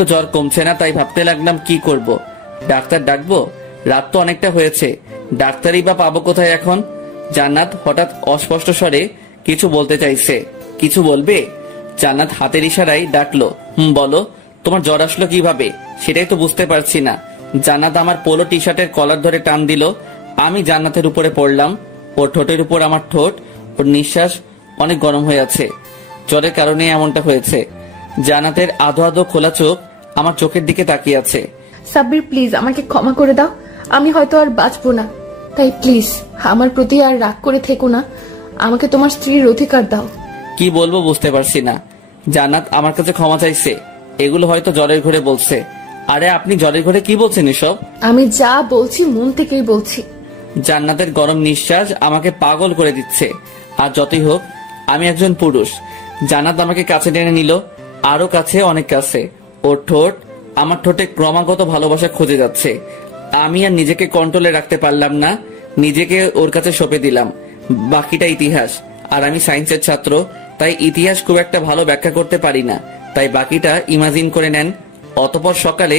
তো জ্বর কমছে না, তাই ভাবতে লাগলাম কি করব। ডাক্তার ডাকবো? রাত তো অনেকটা হয়েছে, ডাক্তারই বা পাবো কোথায় এখন? জান্নাত হঠাৎ অস্পষ্ট স্বরে কিছু বলতে চাইছে। কিছু বলবে? জান্নাত হাতের ইশারায় ডাকলো, বলো। তোমার জ্বর আসলো কিভাবে সেটাই তো বুঝতে পারছি না। জান্নাত আমার পোলো টি শার্টের কলার ধরে টান দিল। আমি জান্নাতের উপরে পড়লাম। ওর ঠোঁটের উপর আমার ঠোঁট। ওর নিঃশ্বাস অনেক গরম হয়ে আছে। জ্বরের কারণে এমনটা হয়েছে। জান্নাতের আধো আধো খোলা চোখ আমার চোখের দিকে তাকিয়ে আছে। সাব্বির প্লিজ আমাকে ক্ষমা করে দাও, আমি হয়তো আর বাঁচবো না, তাই প্লিজ আমার প্রতি আর রাগ করে থেকো না, আমাকে তোমার স্ত্রীর অধিকার দাও। কি বলবো বুঝতে পারছি না। জান্নাত আমার কাছে ক্ষমা চাইছে, এগুলো হয়তো জ্বরের ঘরে বলছে। আরে আপনি জ্বরের ঘরে কি বলছেন এসব? আমি যা বলছি মন থেকেই বলছি। জান্নাতের গরম নিঃশ্বাস আমাকে পাগল করে দিচ্ছে। আর যতই হোক আমি একজন পুরুষ। জান্নাত আমাকে কাছে টেনে নিল, আরো কাছে, অনেক কাছে। ওর ঠোঁট আমার ঠোঁটে ক্রমাগত ভালোবাসা খুঁজে যাচ্ছে। আমি আর নিজেকে কন্ট্রোলে রাখতে পারলাম না, নিজেকে ওর কাছে সঁপে দিলাম। বাকিটা ইতিহাস। আর আমি সায়েন্সের ছাত্র, তাই ইতিহাস খুব একটা ভালো ব্যাখ্যা করতে পারি না, তাই বাকিটা ইমাজিন করে নেন। অতঃপর সকালে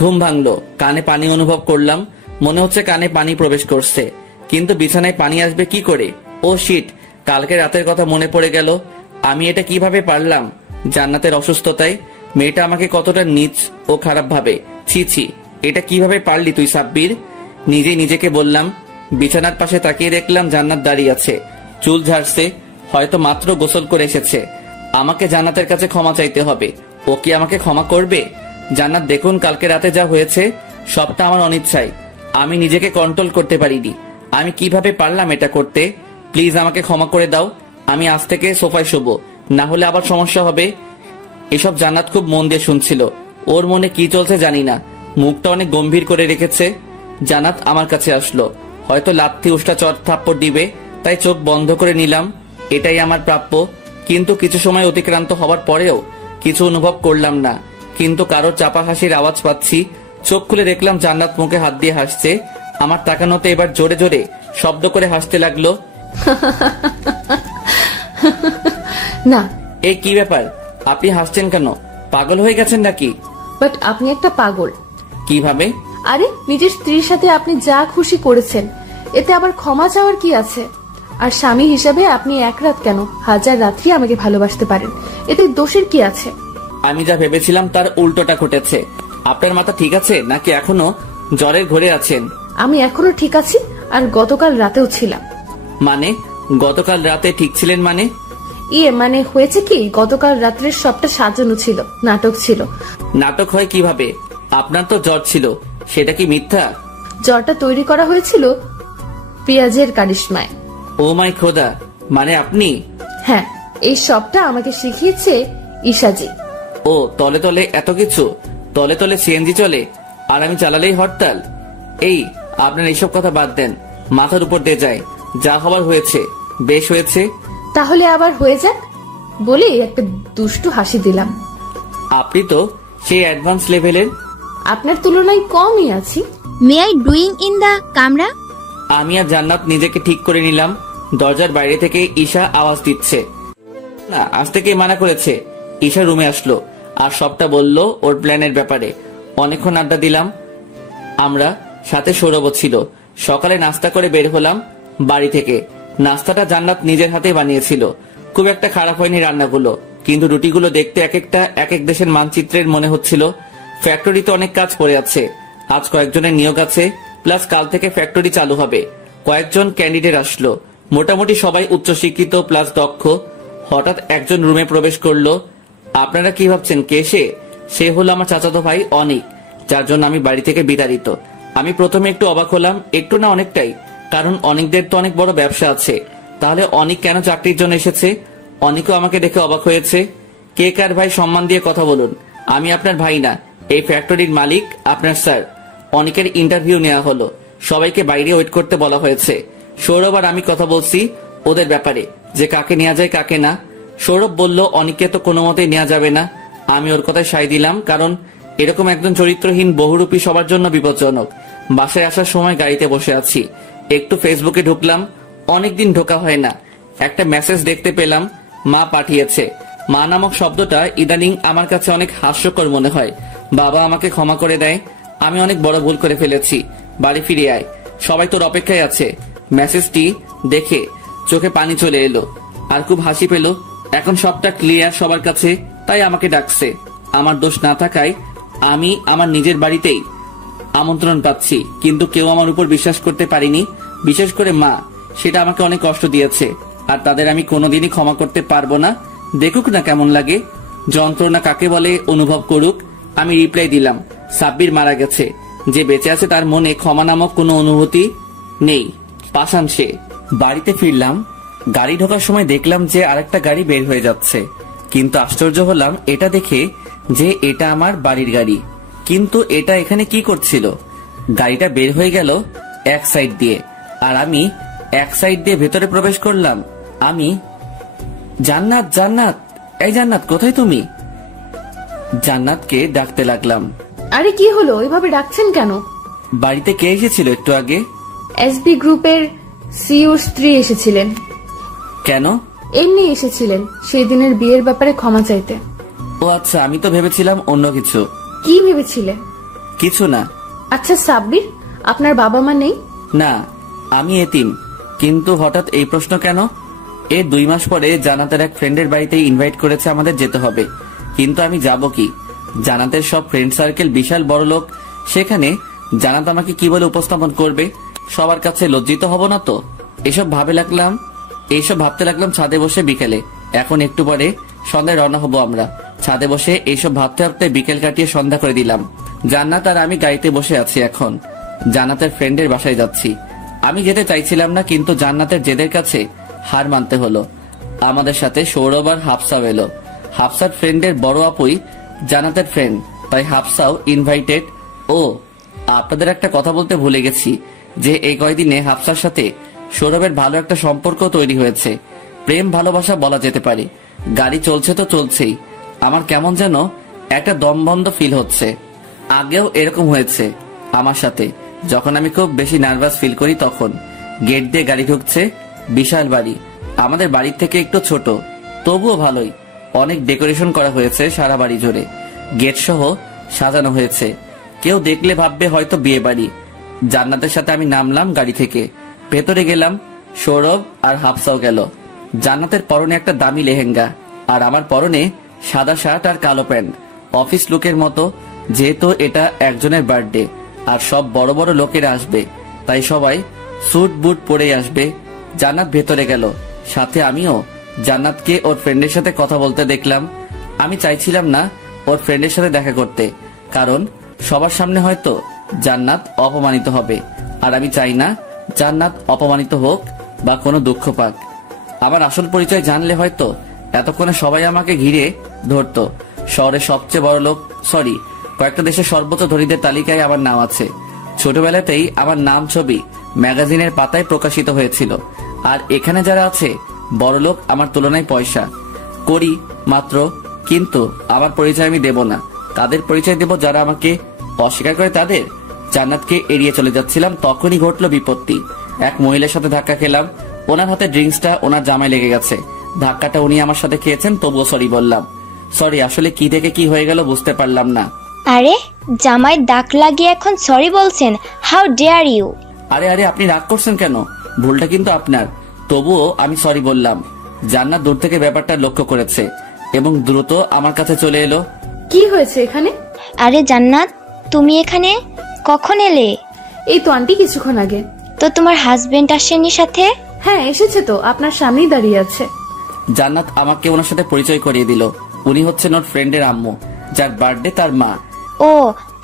ঘুম ভাঙলো, কানে পানি অনুভব করলাম, মনে হচ্ছে কানে পানি প্রবেশ করছে, কিন্তু বিছানায় পানি আসবে কি করে? ও শিট, কালকে রাতের কথা মনে পড়ে গেল। আমি এটা কিভাবে পারলাম? জান্নাতের অসুস্থতায় মেয়েটা আমাকে কতটা নীচ ও খারাপ ভাবে। ছি ছি, এটা কিভাবে পারলি তুই সাব্বির? নিজেই নিজেকে বললাম। বিছানার পাশে তাকিয়ে দেখলাম জান্নাত দাঁড়িয়ে আছে, চুল ঝাড়ছে, হয়তো মাত্র গোসল করে এসেছে। আমাকে জান্নাতের কাছে ক্ষমা চাইতে হবে। ও কি আমাকে ক্ষমা করবে? জান্নাত দেখুন, কালকে রাতে যা হয়েছে সবটা আমার অনিচ্ছায়, আমি নিজেকে কন্ট্রোল করতে পারিনি। আমি কিভাবে পারলাম এটা করতে? প্লিজ আমাকে ক্ষমা করে দাও। আমি আজ থেকে সোফায় শোবো, না হলে আবার সমস্যা হবে। এসব জান্নাত খুব মন দিয়ে শুনছিল। ওর মনে কি চলছে জানি না, মুখটা অনেক গম্ভীর করে রেখেছে। জান্নাত আমার কাছে আসলো, হয়তো লাথি উষ্টা চট থাপ্পড় দিবে, তাই চোখ বন্ধ করে নিলাম। এটাই আমার প্রাপ্য। কিন্তু কিছু সময় অতিক্রান্ত হওয়ার পরেও কিছু অনুভব করলাম না, কিন্তু কারো চাপা হাসির আওয়াজ পাচ্ছি। চোখ খুলে দেখলাম জান্নাত মুখে হাত দিয়ে হাসছে। আমার তাকানোতে এবার জোরে জোরে শব্দ করে হাসতে লাগলো। না। এই কি ব্যাপার, আপনি হাসছেন কেন? পাগল হয়ে গেছেন নাকি? বাট আপনি একটা পাগল। কিভাবে? আরে নিজের স্ত্রীর সাথে আপনি যা খুশি করেছেন, এতে আবার ক্ষমা চাওয়ার কি আছে? আর স্বামী হিসাবে আপনি এক রাত কেন, হাজার রাত্রি আমাকে ভালোবাসতে পারেন, এতে দোষের কি আছে? আমি যা ভেবেছিলাম তার উল্টোটা ঘটেছে। আপনার মাথা ঠিক আছে নাকি এখনো জ্বরের ঘরে আছেন? আমি এখনো ঠিক আছি, আর গতকাল রাতেও ছিলাম। মানে গতকাল রাতে ঠিক ছিলেন মানে? মানে হয়েছে কি, গতকাল রাত্রের সবটা সাজানো ছিল, নাটক ছিল। নাটক হয় কিভাবে? আপনার তো জ্বর ছিল, সেটা কি মিথ্যা? জ্বরটা তৈরি করা হয়েছিল পেঁয়াজের কারিশমায়। ও মাই খোদা, মানে আপনি? হ্যাঁ, এই সবটা আমাকে শিখিয়েছে ঈশাজি। ও তলে তলে এত কিছু? তলে তলে সিএনজি চলে আর আমি চালালেই হরতাল? এই আপনার এইসব কথা বাদ দেন, মাথার উপর দিয়ে যায়। যা হবার হয়েছে, বেশ হয়েছে। তাহলে আবার হয়ে যাক বলে একটা দুষ্টু হাসি দিলাম। আপনি তো সেই অ্যাডভান্স লেভেলের। আপনার তুলনায় কমই আছি। May I doing in the কামরা? আমি আর জান্নাত নিজেকে ঠিক করে নিলাম। দরজার বাইরে থেকে ঈশা আওয়াজ দিচ্ছে। না, আজ থেকে মানা করেছে। ঈশা রুমে আসলো আর সবটা বলল ওর প্ল্যানের ব্যাপারে। অনেকক্ষণ আড্ডা দিলাম আমরা, সাথে সৌরভ ছিল। সকালে নাস্তা করে বের হলাম বাড়ি থেকে। নাস্তাটা জান্নাত নিজের হাতে বানিয়েছিল। খুব একটা খারাপ হয়নি রান্নাগুলো, কিন্তু রুটিগুলো দেখতে এক একটা এক এক দেশের মানচিত্রের মনে হচ্ছিল। ফ্যাক্টরিতে অনেক কাজ পড়ে আছে, আজ কয়েকজনের নিয়োগ আছে, প্লাস কাল থেকে ফ্যাক্টরি চালু হবে। কয়েকজন ক্যান্ডিডেট আসলো, মোটামুটি সবাই উচ্চশিক্ষিত প্লাস দক্ষ। হঠাৎ একজন রুমে প্রবেশ করলো। আপনারা কি ভাবছেন কে সে? সে হলো আমার চাচাতো ভাই অনিক, যার জন্য আমি বাড়ি থেকে বিতাড়িত। আমি প্রথমে একটু অবাক হলাম, একটু না অনেকটাই, কারণ অনিকদের তো অনেক বড় ব্যবসা আছে। তাহলে অনিক কেন চাকরির জন্য এসেছে? অনিকও আমাকে দেখে অবাক হয়েছে। কে কার ভাই, সম্মান দিয়ে কথা বলুন। আমি আপনার ভাই না, এই ফ্যাক্টরির মালিক আপনার স্যার। অনিকের ইন্টারভিউ নেওয়া হলো, সবাইকে বাইরে ওয়েট করতে বলা হয়েছে। সৌরভ আর আমি কথা বলছি ওদের ব্যাপারে, যে কাকে নেওয়া যায় কাকে না। সৌরভ বলল অনিককে তো কোনো মতেই নেওয়া যাবে না। আমি ওর কথায় সায় দিলাম, কারণ এরকম একজন চরিত্রহীন বহুরূপী সবার জন্য বিপজ্জনক। বাসায় আসার সময় গাড়িতে বসে আছি, একটু ফেসবুকে ঢুকলাম, অনেকদিন ঢোকা হয় না। একটা মেসেজ দেখতে পেলাম, মা পাঠিয়েছে। মা নামক শব্দটা ইদানিং আমার কাছে অনেক হাস্যকর মনে হয়। বাবা আমাকে ক্ষমা করে দেয়, আমি অনেক বড় ভুল করে ফেলেছি, বাড়ি ফিরে আয়, সবাই তোর অপেক্ষায় আছে। মেসেজটি দেখে চোখে পানি চলে এলো আর খুব হাসি পেল। এখন সবটা ক্লিয়ার সবার কাছে, তাই আমাকে ডাকছে। আমার দোষ না থাকায় আমি আমার নিজের বাড়িতেই আমন্ত্রণ পাচ্ছি, কিন্তু কেউ আমার উপর বিশ্বাস করতে পারিনি, বিশেষ করে মা। সেটা আমাকে অনেক কষ্ট দিয়েছে, আর তাদের আমি কোনোদিনই ক্ষমা করতে পারবো না। দেখুক না কেমন লাগে, যন্ত্রণা কাকে বলে অনুভব করুক। আমি রিপ্লাই দিলাম, সাব্বির মারা গেছে, যে বেঁচে আছে তার মনে ক্ষমা নামক কোনো অনুভূতি নেই। পাশান সে। বাড়িতে ফিরলাম, গাড়ি ঢোকার সময় দেখলাম যে আরেকটা গাড়ি বের হয়ে যাচ্ছে, কিন্তু আশ্চর্য হলাম এটা দেখে যে এটা আমার বাড়ির গাড়ি। কিন্তু এটা এখানে কি করছিল? গাড়িটা বের হয়ে গেল এক সাইড দিয়ে, আর আমি এক সাইড দিয়ে ভেতরে প্রবেশ করলাম। আমি জান্নাত, জান্নাত, এই জান্নাত, কোথায় তুমি? জান্নাতকে ডাকতে লাগলাম। আরে কি হলো, এভাবে ডাকছেন কেন? বাড়িতে কে এসেছিল একটু আগে? এসবি গ্রুপের সিইওর স্ত্রী এসেছিলেন। কেন? এমনি এসেছিলেন সেই দিনের বিয়ের ব্যাপারে ক্ষমা চাইতে। ও আচ্ছা, আমি তো ভেবেছিলাম অন্য কিছু। কি ভেবেছিলেন? কিছু না। আচ্ছা সাব্বির, আপনার বাবা মা নেই? না, আমি এতিম। কিন্তু হঠাৎ এই প্রশ্ন কেন? এর 2 মাস পরে জান্নাতের এক ফ্রেন্ডের বাড়িতে ইনভাইট করেছে, আমাদের যেতে হবে। কিন্তু আমি যাব কি? জান্নাতের সব ফ্রেন্ড সার্কেল বিশাল বড় লোক, সেখানে জান্নাত আমাকে কি বলে উপস্থাপন করবে? সবার কাছে লজ্জিত হব না তো? এইসব ভাবতে লাগলাম ছাদে বসে বিকেলে। এখন একটু পরে সন্ধ্যায় রওনা হব আমরা। ছাদে বসে এইসব ভাবতে ভাবতে বিকেল কাটিয়ে সন্ধ্যা করে দিলাম। জান্নাত আর আমি গাড়িতে বসে আছি, এখন জান্নাতের ফ্রেন্ডের বাসায় যাচ্ছি। আমি যেতে চাইছিলাম না, কিন্তু জান্নাতের জেদের কাছে হার মানতে হলো। আমাদের সাথে সৌরভ আর হাফসাও এলো। হাফসার ফ্রেন্ডের বড় আপুই জান্নাতের ফ্রেন্ড, তাই হাফসাও ইনভাইটেড। ও, আপনাদের একটা কথা বলতে ভুলে গেছি যে এই কয়দিনে হাফসার সাথে সৌরভের ভালো একটা সম্পর্ক তৈরি হয়েছে। প্রেম ভালোবাসা বলা যেতে পারে। গাড়ি চলছে তো চলছেই, আমার কেমন যেন একটা দমবন্ধ ফিল হচ্ছে। আগেও এরকম হয়েছে আমার সাথে, যখন আমি খুব বেশি নার্ভাস ফিল করি তখন। গেট দিয়ে গাড়ি ঢুকছে, বিশাল বাড়ি। আমাদের বাড়ির থেকে একটু ছোট, তবুও ভালোই। অনেক ডেকোরেশন করা হয়েছে সারা বাড়ি জুড়ে, গেট সহ সাজানো হয়েছে। কেউ দেখলে ভাববে হয়তো বিয়ে বাড়ি। জান্নাতের সাথে আমি নামলাম গাড়ি থেকে, ভেতরে গেলাম। সৌরভ আর হাফসাও গেল। জান্নাতের পরনে একটা দামি লেহেঙ্গা, আর আমার পরনে সাদা শার্ট আর কালো প্যান্ট, অফিস লুকের মতো। যেহেতু এটা একজনের বার্থডে আর সব বড় বড় লোকেরা আসবে, তাই সবাই স্যুট বুট পরে আসবে। জান্নাত ভেতরে গেল, সাথে আমিও। জান্নাতকে ওর ফ্রেন্ডের সাথে কথা বলতে দেখলাম। আমি চাইছিলাম না ওর ফ্রেন্ডের সাথে দেখা করতে, কারণ সবার সামনে হয়তো জান্নাত অপমানিত হবে, আর আমি চাই না জান্নাত অপমানিত হোক বা কোনো দুঃখ পাক। আমার আসল পরিচয় জানলে হয়তো এতক্ষণে সবাই আমাকে ঘিরে ধরতো। শহরের সবচেয়ে বড় লোক, সরি, কয়েকটা দেশের সর্বোচ্চ ধনীদের তালিকায় আমার নাম আছে। ছোটবেলাতেই আমার নাম ছবি ম্যাগাজিনের পাতায় প্রকাশিত হয়েছিল। আর এখানে যারা আছে বড় লোক, আমার তুলনায় পয়সা করি মাত্র, কিন্তু আমার পরিচয় আমি দেব না। তাদের পরিচয় দেব যারা আমাকে অস্বীকার করে তাদের। জান্নাতকে এড়িয়ে চলে যাচ্ছিলাম, তখনই ঘটলো বিপত্তি। এক মহিলার সাথে ধাক্কা খেলাম। ওনার হাতে ড্রিঙ্কসটা ওনার জামায় লেগে গেছে। ধাক্কাটা উনি আমার সাথে খেয়েছেন, তবুও সরি বললাম। সরি, আসলে কি থেকে কি হয়ে গেল বুঝতে পারলাম না। আরে জামায় দাগ লাগিয়ে এখন সরি বলছেন? How dare you! আরে আরে, আপনি রাগ করছেন কেন? ভুলটা কিন্তু আপনার। তবুও আমি সরি বললাম। জান্নাত দূর থেকে ব্যাপারটা লক্ষ্য করেছে এবং দ্রুত আমার কাছে চলে এলো। কি হয়েছে এখানে? আরে জান্নাত, তুমি এখানে কখন এলে? এই তো আন্টি, কিছুক্ষণ আগে। তো তোমার হাজবেন্ড আসেনি সাথে? হ্যাঁ এসেছে তো, আপনার সামনেই দাঁড়িয়ে আছে। জান্নাত আমাকে ওনার সাথে পরিচয় করিয়ে দিল। উনি হচ্ছেন ওর ফ্রেন্ডের আম্মু, যার বার্থডে তার মা। ও,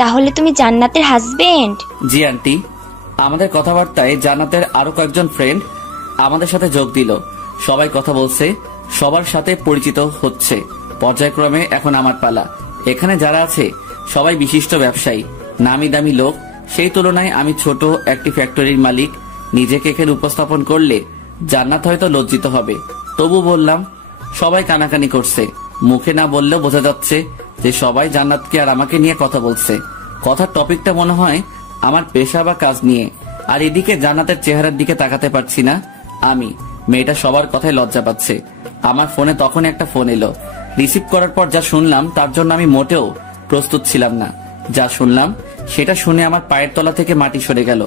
তাহলে তুমি জান্নাতের হাজবেন্ড? জি আন্টি। আমাদের কথাবার্তায় জান্নাতের আরো কয়েকজন ফ্রেন্ড আমাদের সাথে যোগ দিল। সবাই কথা বলছে, সবার সাথে পরিচিত হচ্ছে। পর্যায়ক্রমে এখন আমার পালা। এখানে যারা আছে সবাই বিশিষ্ট ব্যবসায়ী, নামি দামি লোক। সেই তুলনায় আমি ছোট একটি ফ্যাক্টরির মালিক। নিজেকে এখানে উপস্থাপন করলে জান্নাত হয়তো লজ্জিত হবে, তবু বললাম। সবাই কানাকানি করছে, মুখে না বললেও বোঝা যাচ্ছে যে সবাই জান্নাতকে আর আমাকে নিয়ে কথা বলছে। কথার টপিকটা মনে হয় আমার পেশা বা কাজ নিয়ে। আর এদিকে জান্নাতের চেহারার দিকে তাকাতে পারছি না আমি। মেয়েটা সবার কথায় লজ্জা পাচ্ছে। আমার ফোনে তখন একটা ফোন এলো। রিসিভ করার পর যা শুনলাম তার জন্য আমি মোটেও প্রস্তুত ছিলাম না। যা শুনলাম সেটা শুনে আমার পায়ের তলা থেকে মাটি সরে গেল।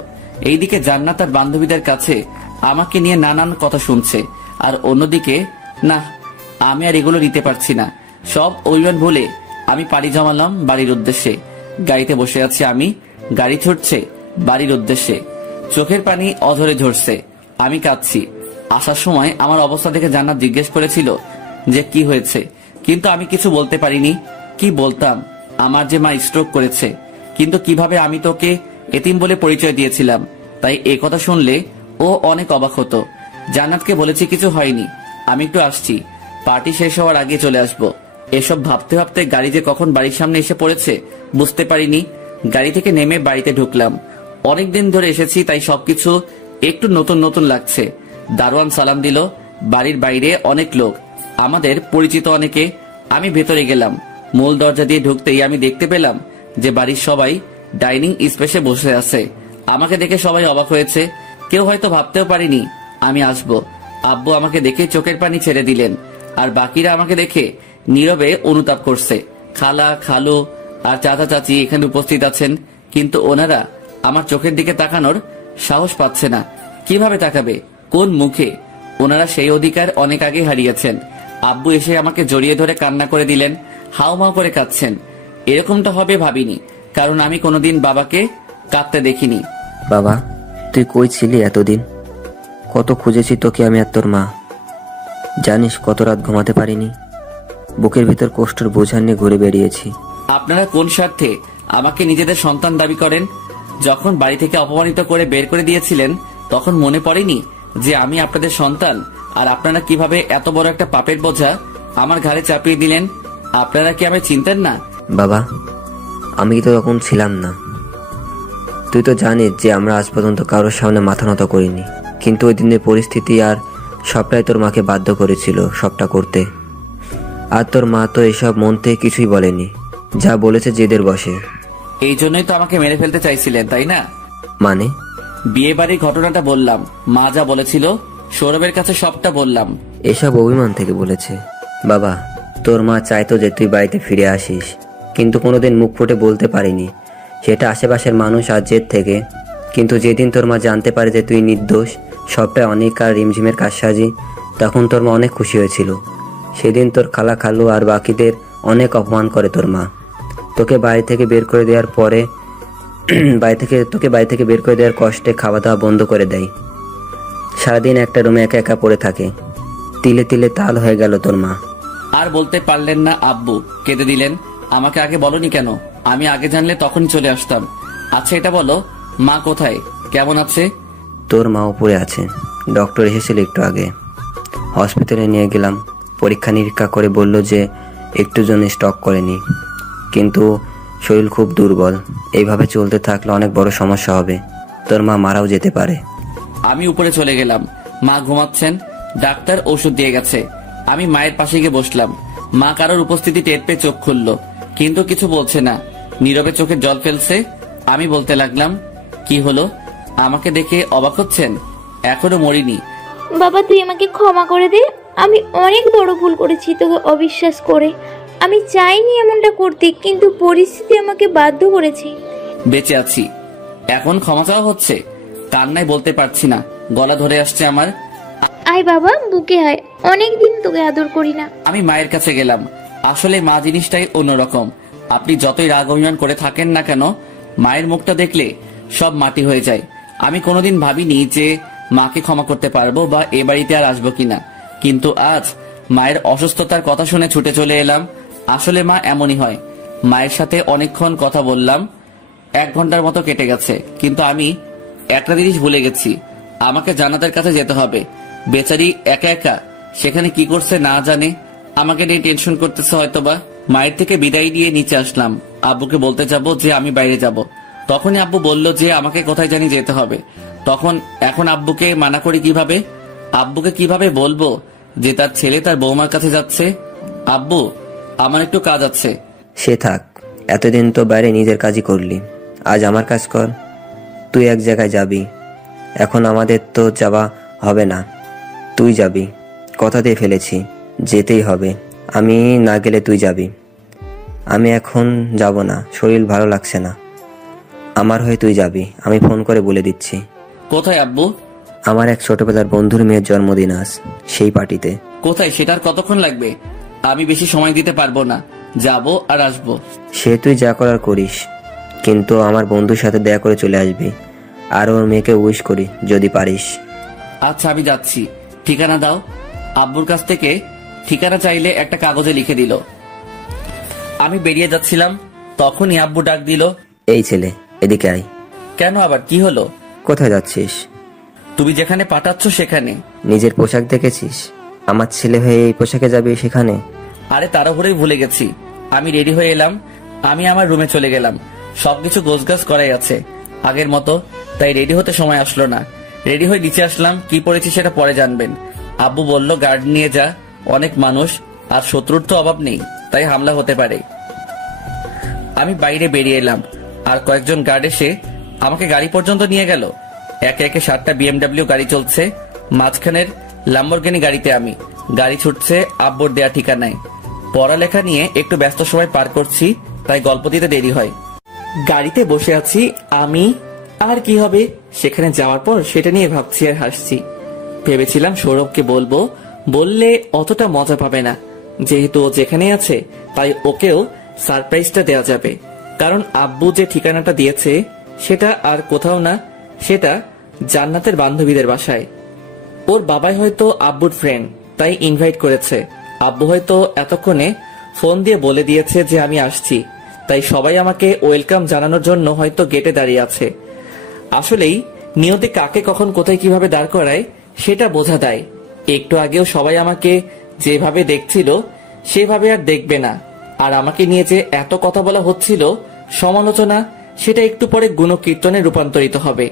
এইদিকে জান্নাত তার বান্ধবীদের কাছে আমাকে নিয়ে নানান কথা শুনছে, আর অন্যদিকে না, আমি আর এগুলো নিতে পারছি না। সব অভিমান বলে আমি পাড়ি জমালাম বাড়ির উদ্দেশ্যে। গাড়িতে বসে আছি আমি, গাড়ি ছুটছে বাড়ির উদ্দেশ্যে। চোখের পানি অঝরে ঝরছে, আমি কাঁদছি। আসার সময় আমার অবস্থা দেখে জান্নাত জিজ্ঞেস করেছিল যে কি হয়েছে, কিন্তু আমি কিছু বলতে পারিনি। কি বলতাম? আমার যে মা স্ট্রোক করেছে, কিন্তু কিভাবে আমি তোকে এতিম বলে পরিচয় দিয়েছিলাম। তাই এ কথা শুনলে ও অনেক অবাক হতো। জান্নাতকে বলেছি কিছু হয়নি, আমি একটু আসছি, পার্টি শেষ হওয়ার আগে চলে আসবো। এসব ভাবতে ভাবতে গাড়ি যে কখন বাড়ির সামনে এসে পড়েছে বুঝতে পারিনি। গাড়ি থেকে নেমে বাড়িতে ঢুকলাম। অনেকদিন ধরে এসেছি, তাই সবকিছু একটু নতুন নতুন লাগছে। দারোয়ান সালাম দিল। বাড়ির বাইরে অনেক লোক, আমাদের পরিচিত অনেকে। আমি ভেতরে গেলাম। মূল দরজা দিয়ে ঢুকতেই আমি দেখতে পেলাম যে বাড়ির সবাই ডাইনিং স্পেসে বসে আছে। আমাকে দেখে সবাই অবাক হয়েছে। কেউ হয়তো ভাবতেও পারিনি আমি আসবো। আব্বু আমাকে দেখে চোখের পানি ছেড়ে দিলেন, আর বাকিরা আমাকে দেখে নীরবে অনুতাপ করছে। খালা, খালু আর চাচা চাচি এখানে উপস্থিত আছেন, কিন্তু ওনারা আমার চোখের দিকে তাকানোর সাহস পাচ্ছে না। কিভাবে তাকাবে? কোন মুখে? ওনারা সেই অধিকার অনেক আগে হারিয়েছেন। আব্বু এসে আমাকে জড়িয়ে ধরে কান্না করে দিলেন, হাউমাউ করে কাঁদছেন। এরকমটা হবে ভাবিনি, কারণ আমি কোনোদিন বাবাকে কাঁদতে দেখিনি। বাবা, তুই কই ছিলি এতদিন? কত খুঁজেছি তোকে আমি আর তোর মা। জানিস কত রাত ঘুমাতে পারিনি, বুকের ভিতর কষ্টের বোঝা নিয়ে ঘুরে বেরিয়েছি। আপনারা কোন স্বার্থে আমাকে নিজেদের সন্তান দাবি করেন? যখন বাড়ি থেকে অপমানিত করে বের করে দিয়েছিলেন তখন মনে পড়েনি যে আমি আপনাদের সন্তান, আর আপনারা কিভাবে এত বড় একটা পাপের বোঝা আমার ঘাড়ে চাপিয়ে দিলেন? আপনারা কি আমায় চিনতেন না? বাবা, আমি তো তখন ছিলাম না। তুই তো জানিস যে আমরা আজ পর্যন্ত কারোর সামনে মাথা নত করিনি, কিন্তু ওই দিনের পরিস্থিতি আর সবটাই তোর মাকে বাধ্য করেছিল সবটা করতে। আর তোর মা তো এসব মন থেকে কিছুই বলেনি, যা বলেছে জেদের বসে। এই জন্যই তো আমাকে মেরে ফেলতে চাইছিলেন, তাই না? মানে? বিয়ে বাড়ির ঘটনাটা বললাম, মা যা বলেছিল সৌরভের কাছে সবটা বললাম। এসব অভিমান থেকে বলেছে। বাবা, তোর মা চাইতো যে তুই বাড়িতে ফিরে আসিস, কিন্তু কোনোদিন মুখ ফুটে বলতে পারিনি, সেটা আশেপাশের মানুষ আর জেদ থেকে। কিন্তু যেদিন তোর মা জানতে পারে যে তুই নির্দোষ, সবটাই অনেক আর রিমঝিমের কারসাজি, তখন তোর মা অনেক খুশি হয়েছিল। সেদিন তোর খালা, খালু আর বাকিদের অনেক অপমান করে তোর মা। তোকে বাড়ি থেকে বের করে দেওয়ার পরে তোকে বাড়ি থেকে বের করে দেওয়ার কষ্টে খাওয়া দাওয়া বন্ধ করে দেয়। সারাদিন একটা রুমে একা একা পড়ে থাকে। তিলে তিলে তাল হয়ে গেল তোর মা। আর বলতে পারলেন না আব্বু, কেঁদে দিলেন। আমাকে আগে বলনি কেন? আমি আগে জানলে তখনই চলে আসতাম। আচ্ছা এটা বলো, মা কোথায়, কেমন আছে? তোর মা উপরে আছে, ডক্টর এসেছিল একটু আগে। হসপিটালে নিয়ে গেলাম, পরীক্ষা নিরীক্ষা করে বলল যে একটু জন্য স্টক করেনি, কিন্তু শরীর খুব দুর্বল। এইভাবে চলতে থাকলে অনেক বড় সমস্যা হবে, তোর মা মারাও যেতে পারে। আমি উপরে চলে গেলাম। মা ঘুমাচ্ছেন, ডাক্তার ওষুধ দিয়ে গেছে। আমি মায়ের পাশে গিয়ে বসলাম। মা কারোর উপস্থিতি টের পেয়ে চোখ খুলল, কিন্তু কিছু বলছে না, নীরবে চোখের জল ফেলছে। আমি বলতে লাগলাম, কি হলো? আমাকে দেখে অবাক হচ্ছেন? এখনো মরিনি। বাবা, তুই আমাকে ক্ষমা করে দে। আমি অনেক বড় ভুল করেছি তোকে অবিশ্বাস করে। আমি চাইনি এমনটা করতে, কিন্তু পরিস্থিতি আমাকে বাধ্য করেছে। বেঁচে আছি, এখন ক্ষমা চাওয়া হচ্ছে? কান্নায় বলতে পারছি না, গলা ধরে আসছে আমার। আয় বাবা, বুকে আয়, অনেকদিন তোকে আদর করি না। আমি মায়ের কাছে গেলাম। আসলে মা জিনিসটাই অন্যরকম। আপনি যতই রাগ অভিমান করে থাকেন না কেন, মায়ের মুখটা দেখলে সব মাটি হয়ে যায়। আমি কোনোদিন ভাবিনি যে মাকে ক্ষমা করতে পারবো বা এ বাড়িতে আর আসবো কিনা, কিন্তু আজ মায়ের অসুস্থতার কথা শুনে ছুটে চলে এলাম। আসলে মা এমনই হয়। মায়ের সাথে অনেকক্ষণ কথা বললাম, 1 ঘন্টার মতো কেটে গেছে, কিন্তু আমি একটা জিনিস ভুলে গেছি। আমাকে জান্নাতের কাছে যেতে হবে। বেচারি একা একা সেখানে কি করছে না জানে, আমাকে নিয়ে টেনশন করতেছে হয়তোবা। মায়ের থেকে বিদায় নিয়ে নিচে আসলাম। আব্বুকে বলতে যাব যে আমি বাইরে যাব। তখনই আব্বু বলল যে আমাকে কোথায় জানি যেতে হবে। এখন আব্বুকে মানা করি কিভাবে? আব্বুকে কিভাবে বলবো যে তার ছেলে তার বৌমার কাছে যাচ্ছে? আব্বু, আমার একটু কাজ আছে। সে থাক, এতদিন তো বাইরে নিজের কাজই করলি, আজ আমার কাজ কর। তুই এক জায়গায় যাবি, এখন আমাদের তো যাওয়া হবে না, তুই যাবি। কথা দিয়ে ফেলেছি, যেতেই হবে। আমি না গেলে তুই যাবি। আমি এখন যাব না, শরীর ভালো লাগছে না। আমার হয়ে তুই যাবি, আমি ফোন করে বলে দিচ্ছি। কোথায় আব্বু? আমার এক ছোটবেলার বন্ধুর মেয়ের জন্মদিন আজ, সেই পার্টিতে। কোথায় সেটার কতক্ষণ লাগবে? আমি বেশি সময় দিতে পারবো না, যাবো আর আসবো। সে তুই যা করার করিস, কিন্তু আমার বন্ধুর সাথে দেখা করে চলে আসবি। আর ওর মেয়েকে উইশ করি যদি পারিস। আচ্ছা আমি যাচ্ছি, ঠিকানা দাও। আব্বুর কাছ থেকে ঠিকানা চাইলে একটা কাগজে লিখে দিল। আমি বেরিয়ে যাচ্ছিলাম, তখনই আব্বু ডাক দিল, এই ছেলে এদিকে আয়। কেন আবার কি হলো? কোথায় যাচ্ছিস? তুমি যেখানে পাঠাচ্ছ সেখানে। নিজের পোশাক দেখেছিস? আমার ছেলে হয়ে এই পোশাকে যাবি সেখানে? আরে তাড়াহুড়োই ভুলে গেছি। আমি রেডি হয়ে এলাম, আমি আমার রুমে চলে গেলাম। সবকিছু গোছগাছ করাই আছে আগের মতো, তাই রেডি হতে সময় আসলো না। রেডি হয়ে নিচে আসলাম, কি পড়েছি সেটা পরে জানবেন। আব্বু বলল গার্ড নিয়ে যা, অনেক মানুষ আর শত্রুর তো অভাব নেই, তাই হামলা হতে পারে। আমি বাইরে বেরিয়ে এলাম, আর কয়েকজন গার্ড এসে আমাকে গাড়ি পর্যন্ত নিয়ে গেল। একে একে 7টা BMW গাড়ি চলছে, মাঝখানের ল্যাম্বরগিনি গাড়িতে আমি। গাড়ি ছুটছে আব্বুর দেয়া ঠিকানায়। পড়ালেখা নিয়ে একটু ব্যস্ত সময় পার করছি, তাই গল্প দিতে দেরি হয়। গাড়িতে বসে আছি আমি, আর কি হবে সেখানে যাওয়ার পর সেটা নিয়ে ভাবছি আর হাসছি। ভেবেছিলাম সৌরভকে বলবো, বললে অতটা মজা পাবে না, যেহেতু ও যেখানে আছে তাই ওকেও সারপ্রাইজটা দেওয়া যাবে। কারণ আব্বু যে ঠিকানাটা দিয়েছে সেটা আর কোথাও না, সেটা জান্নাতের বান্ধবীদের বাসায়। ওর বাবাই হয়তো আব্বুর ফ্রেন্ড, তাই ইনভাইট করেছে। আব্বু হয়তো এতক্ষণে ফোন দিয়ে বলে দিয়েছে যে আমি আসছি, তাই সবাই আমাকে ওয়েলকাম জানানোর জন্য হয়তো গেটে দাঁড়িয়ে আছে। আসলেই নিয়তি কাকে কখন কোথায় কিভাবে দাঁড় করায় সেটা বোঝা দেয়। একটু আগেও সবাই আমাকে যেভাবে দেখছিল সেভাবে আর দেখবে না। আর আমাকে নিয়ে যে এত কথা বলা হচ্ছিল, সমালোচনা, সেটা একটু পরে গুণকীর্তনে রূপান্তরিত হবে।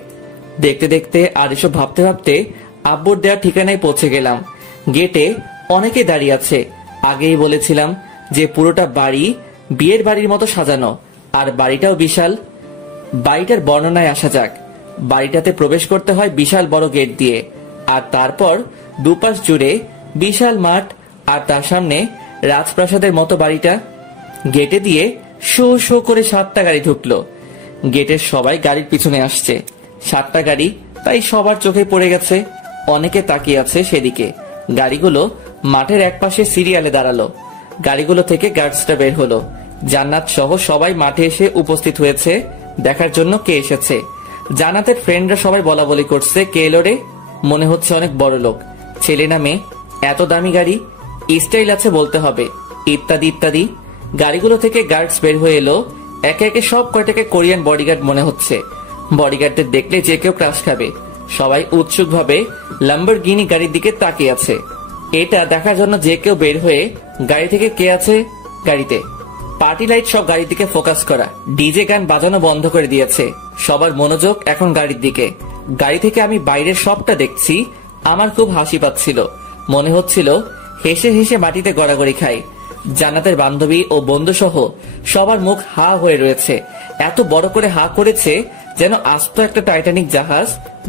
দেখতে দেখতে আর এসব ভাবতে ভাবতে আব্বুর দেওয়া ঠিকানায় পৌঁছে গেলাম। গেটে অনেকে দাঁড়িয়ে আছে। আগেই বলেছিলাম যে পুরোটা বাড়ি বিয়ের বাড়ির মতো সাজানো, আর বাড়িটাও বিশাল। বাড়িটার বর্ণনায় আসা যাক। বাড়িটাতে প্রবেশ করতে হয় বিশাল বড় গেট দিয়ে, আর তারপর দুপাশ জুড়ে বিশাল মাঠ, আর তার সামনে রাজপ্রাসাদের মতো বাড়িটা। গেটে দিয়ে শো শো করে 7টা গাড়ি ঢুকলো। গেটের সবাই গাড়ির পিছনে আসছে। 7টা গাড়ি, তাই সবার চোখে পড়ে গেছে। অনেকে তাকিয়ে আছে সেদিকে। গাড়িগুলো মাঠের একপাশে সিরিয়ালে দাঁড়ালো। গাড়িগুলো থেকে গার্ডসটা বের হলো। জান্নাত সহ সবাই মাঠে এসে উপস্থিত হয়েছে দেখার জন্য কে এসেছে। জান্নাতের ফ্রেন্ডরা সবাই বলা বলি করছে, কে এলো রে, মনে হচ্ছে অনেক বড় লোক, ছেলে না মেয়ে, এত দামি গাড়ি, স্টাইল আছে বলতে হবে, ইত্যাদি ইত্যাদি। গাড়িগুলো থেকে গার্ডস বের হয়ে এলো। একে একে সব কয়টাকে কোরিয়ান বডিগার্ড মনে হচ্ছে। বডিগার্ডদের দেখলে যে কেউ ক্রাশ খাবে। সবাই উৎসুকভাবে ল্যাম্বরগিনি গাড়ির দিকে তাকিয়ে আছে। এটা দেখার জন্য যে কেউ বের হয়ে গাড়ি থেকে কে আছে গাড়িতে। পার্টি লাইট সব গাড়ির দিকে ফোকাস করা। ডিজে গান বাজানো বন্ধ করে দিয়েছে। সবার মনোযোগ এখন গাড়ির দিকে। গাড়ি থেকে আমি বাইরের সবটা দেখছি। আমার খুব হাসি পাচ্ছিল। মনে হচ্ছিল হেসে হেসে মাটিতে গড়াগড়ি খাই। জান্নাতের বান্ধবী ও বন্ধু সহ সবার মুখ হা হয়ে রয়েছে। এত বড় করে হা করেছে যেন আস্ত একটা টাইটানিক জাহাজ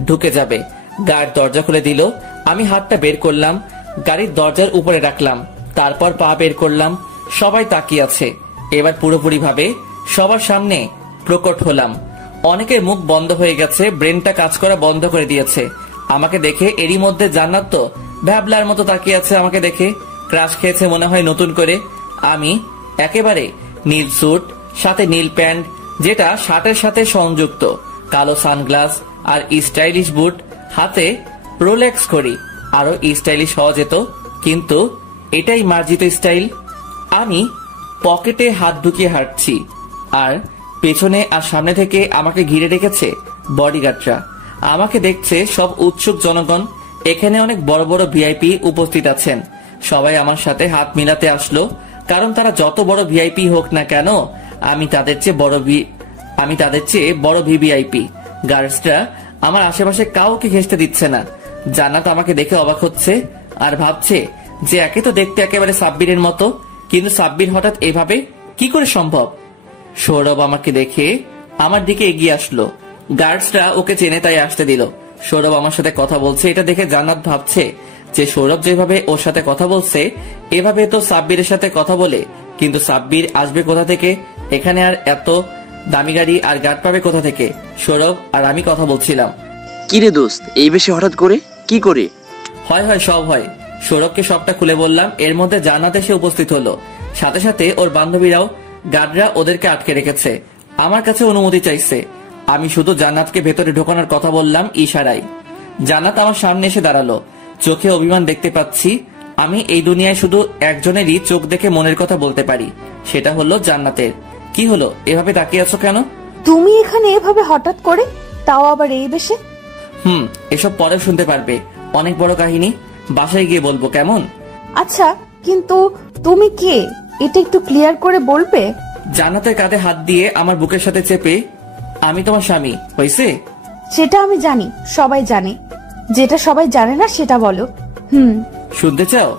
ঢুকে যাবে। গাড়ির দরজা খুলে দিল। আমি হাতটা বের করলাম, গাড়ির দরজার উপরে রাখলাম, তারপর পা বের করলাম। সবাই তাকিয়ে আছে। এবার পুরোপুরি ভাবে সবার সামনে প্রকট হলাম। অনেকের মুখ বন্ধ হয়ে গেছে, ব্রেনটা কাজ করা বন্ধ করে দিয়েছে আমাকে দেখে। এরই মধ্যে জান্নাত তো ভ্যাবলার মতো তাকিয়ে আছে আমাকে দেখে। ক্রাশ খেয়েছে মনে হয় নতুন করে। আমি একেবারে নীল স্যুট, সাথে নীল প্যান্ট, যেটা শার্টের সাথে সংযুক্ত, কালো সানগ্লাস আর স্টাইলিশ বুট, হাতে রোলেক্স ঘড়ি। আরো স্টাইলিশ হওয়া যেত, কিন্তু এটাই মার্জিত স্টাইল। আমি পকেটে হাত ঢুকিয়ে হাঁটছি, আর পেছনে আর সামনে থেকে আমাকে ঘিরে রেখেছে বডিগার্ডরা। আমাকে দেখছে সব উৎসুক জনগণ। এখানে অনেক বড় বড় ভিআইপি উপস্থিত আছেন। সবাই আমার সাথে হাত মিলাতে আসলো, কারণ তারা যত বড় ভিআইপি হোক না কেন, আমি তাদের চেয়ে বড় ভিভিআইপি। গার্ডসরা আমার আশেপাশে কাউকে ঘেঁষতে দিচ্ছে না। জান্নাত আমাকে দেখে অবাক হচ্ছে আর ভাবছে যে একে তো দেখতে একেবারে সাব্বিরের মতো, কিন্তু সাব্বির হঠাৎ এভাবে কি করে সম্ভব। সৌরভ আমাকে দেখে আমার দিকে এগিয়ে আসলো। গার্ডসরা ওকে চেনে তাই আসতে দিল। সৌরভ আমার সাথে কথা বলছে, এটা দেখে জান্নাত ভাবছে যে সৌরভ যেভাবে ওর সাথে কথা বলছে এভাবে তো সাব্বিরের সাথে কথা বলে, কিন্তু সাব্বির আসবে কোথা থেকে এখানে, আর এত দামি গাড়ি আর গার্ড পাবে কোথা থেকে? সৌরভ আর আমি কথা বলছিলাম। কি রে দোস্ত, এই বেশি হঠাৎ করে কি করে? হয় সব হয়। সৌরভকে সবটা খুলে বললাম। এর মধ্যে জান্নাত এসে উপস্থিত হলো, সাথে সাথে ওর বান্ধবীরাও। গার্ডরা ওদেরকে আটকে রেখেছে, আমার কাছে অনুমতি চাইছে। আমি শুধু জান্নাতকে ভেতরে ঢোকানোর কথা বললাম ইশারায়। জান্নাত আমার সামনে এসে দাঁড়ালো, চোখে অভিমান দেখতে পাচ্ছি। আমি এই দুনিয়ায় শুধু একজনেরই চোখ দেখে মনের কথা বলতে পারি, সেটা হলো জান্নাতের। কি হলো, এভাবে তাকিয়ে আছো কেন? তুমি এখানে এভাবে হঠাৎ করে, তাও আবার এই বেশে? এসব পরে শুনতে পারবে, অনেক বড় কাহিনী, বাসায় গিয়ে বলবো, কেমন? আচ্ছা, কিন্তু তুমি কে এটা একটু ক্লিয়ার করে বলবে? জান্নাতের কাঁধে হাত দিয়ে আমার বুকের সাথে চেপে, আমি তোমার স্বামী, হয়েছে? সেটা আমি জানি, সবাই জানে। যেটা সবাই জানে না সেটা বলো। শুনতে চাও?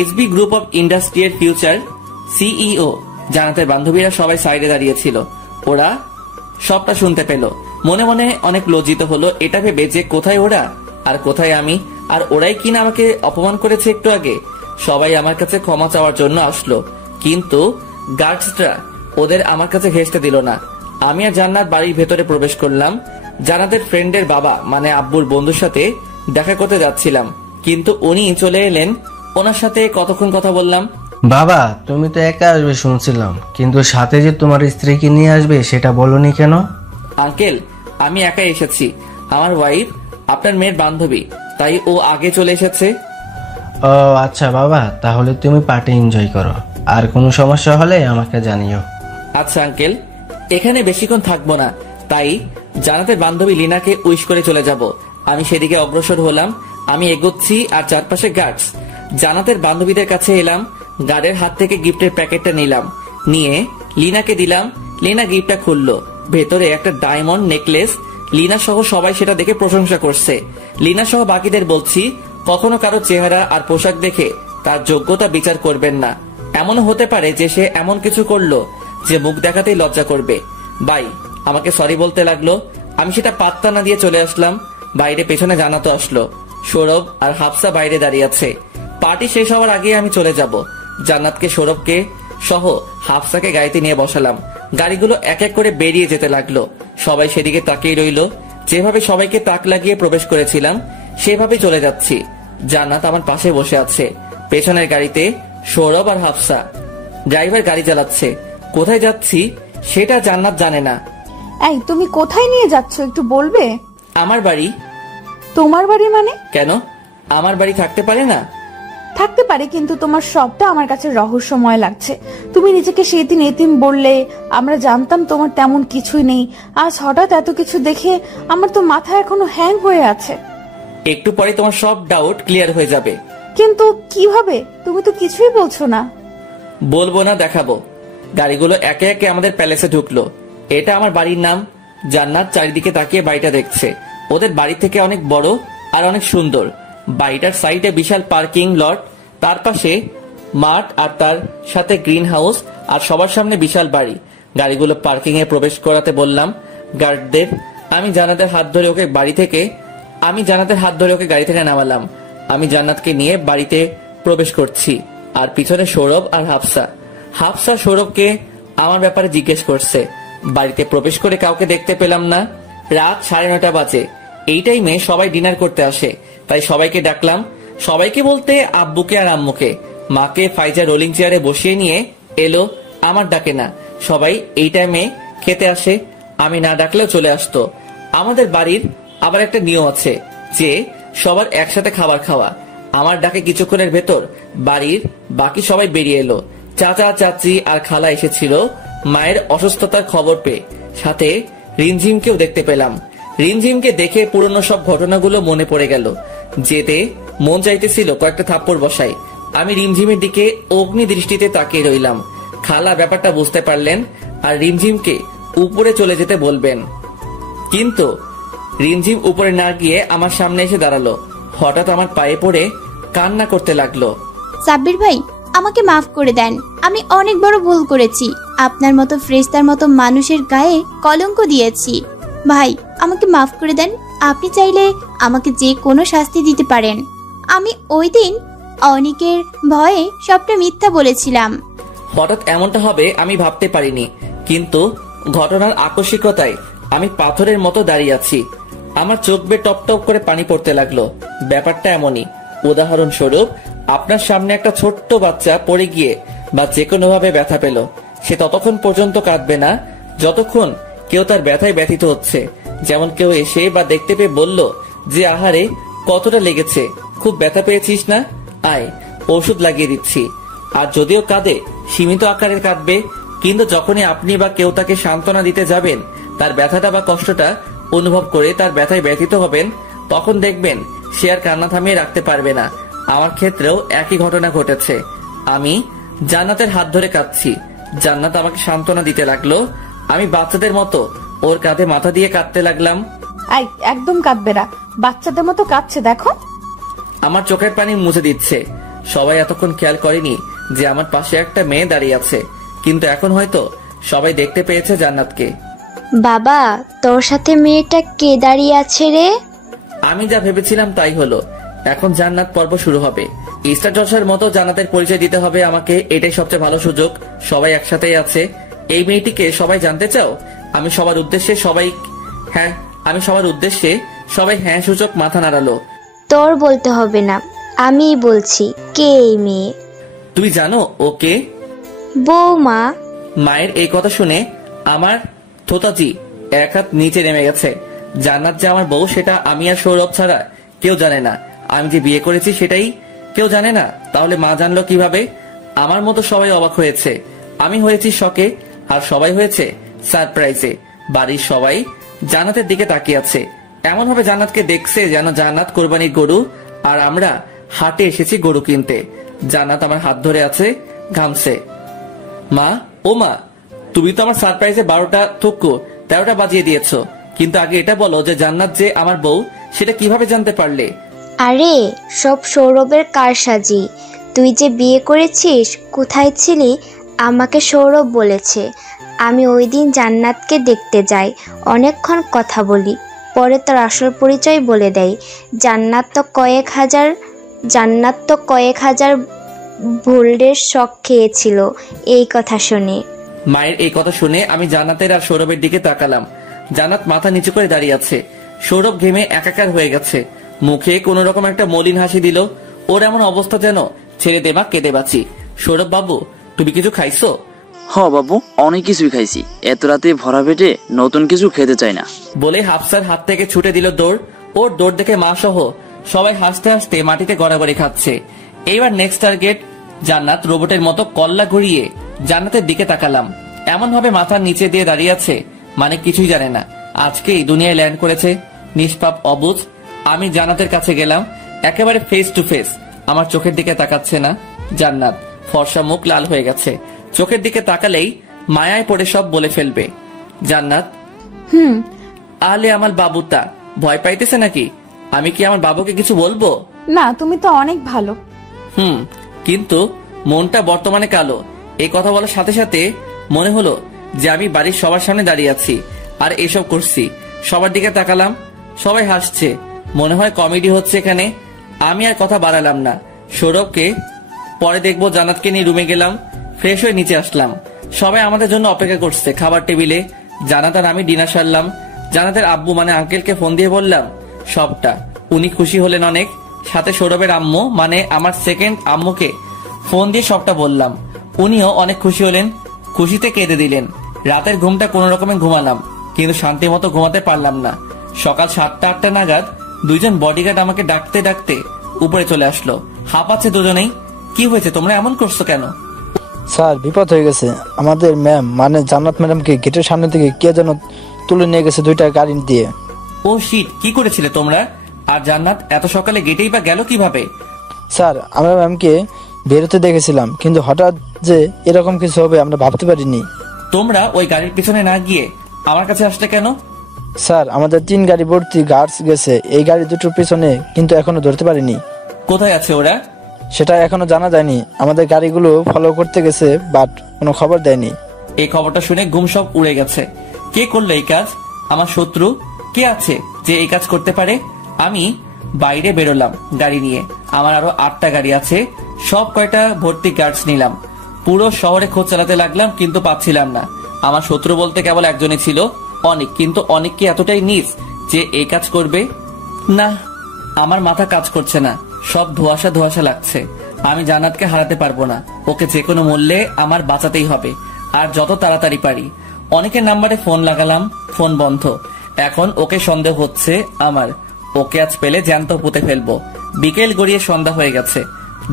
SB group of industrial future CEO. জান্নাতের বান্ধবীরা সবাই সাইডে দাঁড়িয়েছিল, ওরা সবটা শুনতে পেল। মনে মনে অনেক লজ্জিত হলো এটা ভেবে যে কোথায় ওরা আর কোথায় আমি, আর ওরাই কিনা আমাকে অপমান করেছে একটু আগে। সবাই আমার কাছে ক্ষমা চাওয়ার জন্য আসলো, কিন্তু গার্ডসরা ওদের আমার কাছে ঘেঁষতে দিল না। আমি আর জান্নাত বাড়ির ভেতরে প্রবেশ করলাম। জান্নাতের ফ্রেন্ডের বাবা মানে আব্বুর বন্ধুর সাথে দেখা করতে যাচ্ছিলাম, কিন্তু উনি চলে এলেন। ওনার সাথে কতক্ষণ কথা বললাম। বাবা, তুমি তো একা আসবে শুনছিলাম, কিন্তু সাথে যে তোমার স্ত্রীকে নিয়ে আসবে সেটা বলনি কেন? আঙ্কেল, আমি একাই এসেছি, আমার ওয়াইফ আপনার মেয়ের বান্ধবী, তাই ও আগে চলে এসেছে। ও আচ্ছা বাবা, তাহলে তুমি পার্টি এনজয় করো, আর কোনো সমস্যা হলে আমাকে জানিও। আচ্ছা আঙ্কেল, এখানে বেশিক্ষণ থাকবো না, তাই জান্নাতের বান্ধবী লিনাকে উইশ করে চলে যাব। আমি সেদিকে অগ্রসর হলাম। আমি এগোচ্ছি আর চারপাশে গার্ডস। জান্নাতের বান্ধবীদের কাছে এলাম, গার্ডের হাত থেকে গিফটের প্যাকেটটা নিলাম, নিয়ে লিনাকে দিলাম। লিনা গিফটটা খুললো, ভেতরে একটা ডায়মন্ড নেকলেস। লিনা সহ সবাই সেটা দেখে প্রশংসা করছে। লিনা সহ বাকিদের বলছি, কখনো কারো চেহারা আর পোশাক দেখে তার যোগ্যতা বিচার করবেন না। এমনও হতে পারে যে সে এমন কিছু করলো যে মুখ দেখাতেই লজ্জা করবে। ভাই আমাকে সরি বলতে লাগলো, আমি সেটা পাত্তা না দিয়ে চলে আসলাম। বাইরে পেছনে জানাতে আসলো, সৌরভ আর হাফসা বাইরে দাঁড়িয়ে আছে। পার্টি শেষ হওয়ার আগে আমি চলে যাব। জান্নাতকে, সৌরভকে সহ হাফসাকে গাড়িতে নিয়ে বসালাম। গাড়িগুলো এক এক করে বেরিয়ে যেতে লাগলো, সবাই সেদিকে তাকিয়ে রইল। যেভাবে সবাইকে তাক লাগিয়ে প্রবেশ করেছিলাম সেভাবে চলে যাচ্ছি। জান্নাত আমার পাশে বসে আছে, পেছনের গাড়িতে সৌরভ আর হাফসা। ড্রাইভার গাড়ি চালাচ্ছে। কোথায় যাচ্ছি সেটা জান্নাত জানে না। এই, তুমি কোথায় নিয়ে যাচ্ছ একটু বলবে? আমার বাড়ি। তোমার বাড়ি মানে? কেন, আমার বাড়ি থাকতে পারে না? থাকতে পারে, কিন্তু তোমার সবটা আমার কাছে রহস্যময় লাগছে। তুমি নিজেকে সেদিন এতিম বললে, আমরা জানতাম তোমার তেমন কিছুই নেই। আজ হঠাৎ এত কিছু দেখে আমার তো মাথা এখনো হ্যাং হয়ে আছে। একটু পরে তোমার সব ডাউট ক্লিয়ার হয়ে যাবে। কিন্তু কিভাবে? তুমি তো কিছুই বলছো না। বলবো না, দেখাবো। গাড়িগুলো একে একে আমাদের প্যালেসে ঢুকলো। এটা আমার বাড়ির নাম। জান্নাত চারিদিকে তাকিয়ে বাড়িটা দেখছে। ওদের বাড়ি থেকে অনেক বড় আর অনেক সুন্দর। বাড়িটার সাইডে বিশাল পার্কিং লট, তার পাশে মাঠ, আর তার সাথে গ্রিন হাউস, আর সবার সামনে বিশাল বাড়ি। গাড়িগুলো পার্কিং এ প্রবেশ করাতে বললাম গার্ডদের। আমি জান্নাতের হাত ধরে ওকে গাড়ি থেকে নামালাম। আমি জান্নাতকে নিয়ে বাড়িতে প্রবেশ করছি, আর পিছনে সৌরভ আর হাফসা সৌরভকে আমার ব্যাপারে জিজ্ঞেস করছে। বাড়িতে প্রবেশ করে কাউকে দেখতে পেলাম না। রাত 9:30 বাজে। এই টাইমে সবাই ডিনার করতে আসে, তাই সবাইকে ডাকলাম। সবাইকে বলতে আব্বুকে আর আম্মুকে। মাকে ফাইজা রোলিং চেয়ারে বসিয়ে নিয়ে এলো, আমার ডাকে না। সবাই এই টাইমে খেতে আসে, আমি না ডাকলেও চলে আসতো। আমাদের বাড়ির আবার একটা নিয়ম আছে যে সবার একসাথে খাবার খাওয়া। আমার ডাকে কিছুক্ষণের ভেতর বাড়ির বাকি সবাই বেরিয়ে এলো। চাচা, চাচি আর খালা এসেছিল মায়ের অসুস্থতার খবর পেয়ে। সাথে রিমঝিমকেও দেখতে পেলাম। রিমঝিমকে দেখে পুরনো সব ঘটনাগুলো মনে পড়ে গেল। যেতে মন চাইতেছিল কয়েকটা থাপ্পড় বসাই। আমি রিমঝিমের দিকে অগ্নি দৃষ্টিতে তাকিয়ে রইলাম। খালা ব্যাপারটা বুঝতে পারলেন আর রিমঝিমকে উপরে চলে যেতে বলবেন, কিন্তু রিমঝিম উপরে না গিয়ে আমার সামনে এসে দাঁড়ালো। হঠাৎ আমার পায়ে পড়ে কান্না করতে লাগলো। সাব্বির ভাই, আমাকে মাফ করে দেন, আমি অনেক বড় ভুল করেছি। আপনার মতো ফ্রেশতার মতো মানুষের গায়ে কলঙ্ক দিয়েছি। ভাই, আমাকে মাফ করে দেন। আপনি চাইলে আমাকে যে কোনো শাস্তি দিতে পারেন। আমি ওই দিন অনিকের ভয়ে সবটা মিথ্যা বলেছিলাম। হঠাৎ এমনটা হবে আমি ভাবতে পারিনি, কিন্তু ঘটনার আকস্মিকতায় আমি পাথরের মতো দাঁড়িয়ে আছি। আমার চোখ বেয়ে টপ টপ করে পানি পড়তে লাগলো। ব্যাপারটা এমনই, উদাহরণস্বরূপ আপনার সামনে একটা ছোট্ট বাচ্চা পড়ে গিয়ে বা যে কোনো ভাবে ব্যথা পেল, সে ততক্ষণ পর্যন্ত কাঁদবে না যতক্ষণ কেউ তার ব্যথায় ব্যথিত হচ্ছে। যেমন কেউ এসে বা দেখতে পেয়ে বলল যে আহারে কতটা লেগেছে, খুব ব্যথা পেয়েছিস না, আয় ওষুধ লাগিয়ে দিচ্ছি। আর যদিও কাঁদে, সীমিত আকারের কাঁদবে, কিন্তু যখনই আপনি বা কেউ তাকে সান্ত্বনা দিতে যাবেন, তার ব্যথাটা বা কষ্টটা অনুভব করে তার ব্যথায় ব্যথিত হবেন, তখন দেখবেন সে আর কান্না থামিয়ে রাখতে পারবে না। আমার ক্ষেত্রেও একই ঘটনা ঘটেছে। আমি জান্নাতের হাত ধরে কাঁদছি, জান্নাত আমাকে সান্ত্বনা দিতে লাগলো। আমি বাচ্চাদের মতো ওর কাঁধে মাথা দিয়ে কাঁদতে লাগলাম। একদম কাঁদবে না, বাচ্চাদের মতো কাঁদছে দেখো। আমার চোখের পানি মুছে দিচ্ছে। সবাই এতক্ষণ খেয়াল করেনি যে আমার পাশে একটা মেয়ে দাঁড়িয়ে আছে, কিন্তু এখন হয়তো সবাই দেখতে পেয়েছে জান্নাতকে। বাবা, তোর সাথে মেয়েটা কে দাঁড়িয়ে আছে রে? আমি যা ভেবেছিলাম তাই হলো। এখন জান্নাত পর্ব শুরু হবে। স্টার জলসার মতো জান্নাতের পরিচয় দিতে হবে আমাকে, এটাই সবচেয়ে ভালো সুযোগ। সবাই একসাথেই আছে। এই মেয়েটিকে সবাই জানতে চাও? আমি সবার উদ্দেশ্যে সবাই হ্যাঁ সূচক মাথা নাড়ালো। তোর বলতে হবে না, আমিই বলছি। কে এই মেয়ে? তুই জানো ও কে? বৌমা। মায়ের এই কথা শুনে আমার থোতাজি এক হাত নিচে নেমে গেছে। জান্নাত যে আমার বউ সেটা আমি আর সৌরভ ছাড়া কেউ জানে না। আমি যে বিয়ে করেছি সেটাই কেউ জানে না, তাহলে মা জানলো কিভাবে? আমার মতো সবাই অবাক হয়েছে। আমি হয়েছি শকে, আর সবাই হয়েছে সারপ্রাইজে। বাড়ির সবাই জান্নাতের দিকে তাকিয়ে আছে, এমন ভাবে জান্নাতকে দেখছে যেন জান্নাত কোরবানির গরু, আর আমরা হাটে এসেছি গরু কিনতে। জান্নাত আমার হাত ধরে আছে, ঘামছে। মা, ও মা, তুমি তো আমার সারপ্রাইজে 12টা থুকু 13টা বাজিয়ে দিয়েছো, কিন্তু আগে এটা বলো যে জান্নাত যে আমার বউ সেটা কিভাবে জানতে পারলে? আরে সব সৌরভের কারসাজি। তুই যে বিয়ে করেছিস, কোথায় ছিলি? আমাকে সৌরভ বলেছে। আমি ওই দিন জান্নাতকে দেখতে যাই, অনেকক্ষণ কথা বলি, পরে তার আসল পরিচয় বলে দেয়। জান্নাত তো কয়েক হাজার ভোল্টের শক খেয়েছিল এই কথা শুনে। মায়ের এই কথা শুনে আমি জান্নাতের আর সৌরভের দিকে তাকালাম। জান্নাত মাথা নিচু করে দাঁড়িয়ে আছে। সৌরভ ঘেমে একাকার হয়ে গেছে, মুখে কোন রকম একটা মলিন হাসি দিল। ওর এমন অবস্থা যেন ছেড়ে দেবা কেটে বাঁচি। সৌরভ বাবু, তুমি কিছু খাইছো? বাবু, অনেক কিছুই খাইছি। এত রাতে ভরা পেটে নতুন কিছু খেতে চাই না বলে হাফসার হাত থেকে ছুটে দিল দৌড়। ওর দৌড় দেখে মা সহ সবাই হাসতে হাসতে মাটিতে গড়াগড়ি খাচ্ছে। এইবার নেক্সট টার্গেট জান্নাত। রোবটের মতো কল্লা ঘুরিয়ে জান্নাতের দিকে তাকালাম। এমন ভাবে মাথার নিচে দিয়ে দাঁড়িয়ে আছে মানে কিছুই জানে না, আজকেই দুনিয়ায় ল্যান্ড করেছে। নিষ্পাপ অবুঝ। আমি জান্নাতের কাছে গেলাম, একেবারে ফেস টু ফেস। আমার চোখের দিকে তাকাচ্ছে না জান্নাত। ফর্সা মুখ লাল হয়ে গেছে, চোখের দিকে তাকালেই মায়ায় পড়ে সব বলে ফেলবে। জান্নাত, আলে আমার বাবুটা ভয় পাইতেছে নাকি? আমি কি আমার বাবুকে কিছু বলবো? না, তুমি তো অনেক ভালো। কিন্তু মনটা বর্তমানে কালো। এই কথা বলার সাথে সাথে মনে হলো যে আমি বাড়ির সবার সামনে দাঁড়িয়ে আছি আর এসব করছি। সবার দিকে তাকালাম, সবাই হাসছে, মনে হয় কমেডি হচ্ছে এখানে। আমি আর কথা বাড়ালাম না। সৌরভকে পরে দেখবো। জান্নাতকে নিয়ে রুমে গেলাম, ফ্রেশ হয়ে নিচে আসলাম। সবাই আমাদের জন্য অপেক্ষা করছে খাবার টেবিলে। জান্নাত আর আমি ডিনার সারলাম। জান্নাতের আব্বু মানে আঙ্কেলকে ফোন দিয়ে বললাম সবটা। উনি খুশি হলেন অনেক। সাথে সৌরভের আম্মু মানে আমার সেকেন্ড আম্মুকে ফোন দিয়ে সবটা বললাম। উনিও অনেক খুশি হলেন, খুশিতে কেঁদে দিলেন। রাতের ঘুমটা কোন রকমে ঘুমালাম, কিন্তু শান্তি মতো ঘুমাতে পারলাম না। সকাল 7টা-8টা নাগাদ দুইজন বডিগার্ড আমাকে ডাকতে ডাকতে উপরে চলে আসলো। হাঁপাচ্ছে দুজনেই। কি হয়েছে, তোমরা এমন করছো কেন? স্যার, বিপদ হয়ে গেছে। আমাদের ম্যাম মানে জান্নাত ম্যাডামকে গেটের সামনে থেকে কে যেন তুলে নিয়ে গেছে 2টা গাড়ি দিয়ে। ও শিট, কি করেছিলে তোমরা? আর জান্নাত এত সকালে গেটেই বা গেল কিভাবে? স্যার, আমরা ম্যামকে বেরোতে দেখেছিলাম, কিন্তু হঠাৎ যে এরকম কিছু হবে আমরা ভাবতে পারিনি। তোমরা ওই গাড়ির পিছনে না গিয়ে আমার কাছে আসলে কেন? স্যার, আমাদের 3 গাড়ি ভর্তি গার্ডস গেছে এই গাড়ি দুটোর পিছনে, কিন্তু এখনো ধরতে পারিনি। কোথায় আছে ওরা? সেটা এখনো জানা যায়নি। আমাদের গাড়িগুলো ফলো করতে গেছে, বাট কোনো খবর দেয়নি। এই খবরটা শুনে ঘুম সব উড়ে গেছে। কে করলো এই কাজ? আমার শত্রু কে আছে যে এই কাজ করতে পারে? আমি বাইরে বেরোলাম গাড়ি নিয়ে। আমার আরো 8টা গাড়ি আছে, সব কয়টা ভর্তি গার্ডস নিলাম। পুরো শহরে খোঁজ চালাতে লাগলাম, কিন্তু পাচ্ছিলাম না। আমার শত্রু বলতে কেবল একজনই ছিল, অনেক। কিন্তু অনেক কি এতটাই নিচ যে এই কাজ করবে? না, আমার মাথা কাজ করছে না, সব ধোঁয়াশা ধোঁয়াশা লাগছে। আমি জান্নাতকে হারাতে পারবো না, ওকে যে কোনো মূল্যে আমার বাঁচাতেই হবে, আর যত তাড়াতাড়ি পারি। অনেকের নাম্বারে ফোন লাগালাম, ফোন বন্ধ। এখন ওকে সন্দেহ হচ্ছে আমার। ওকে আজ পেলে জ্যান্ত পুঁতে ফেলবো। বিকেল গড়িয়ে সন্ধ্যা হয়ে গেছে,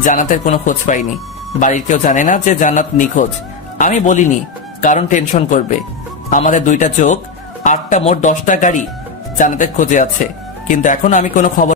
জান্নাতের কোনো খোঁজ পাইনি। বাড়ির কেউ জানে না যে জান্নাত নিখোঁজ। আমি বলিনি, কারণ টেনশন করবে। আমাদের 2টা চোখ, 8টা মোট 10টা গাড়ি জান্নাতের খোঁজে আছে, কিন্তু এখন আমি কোনো খবর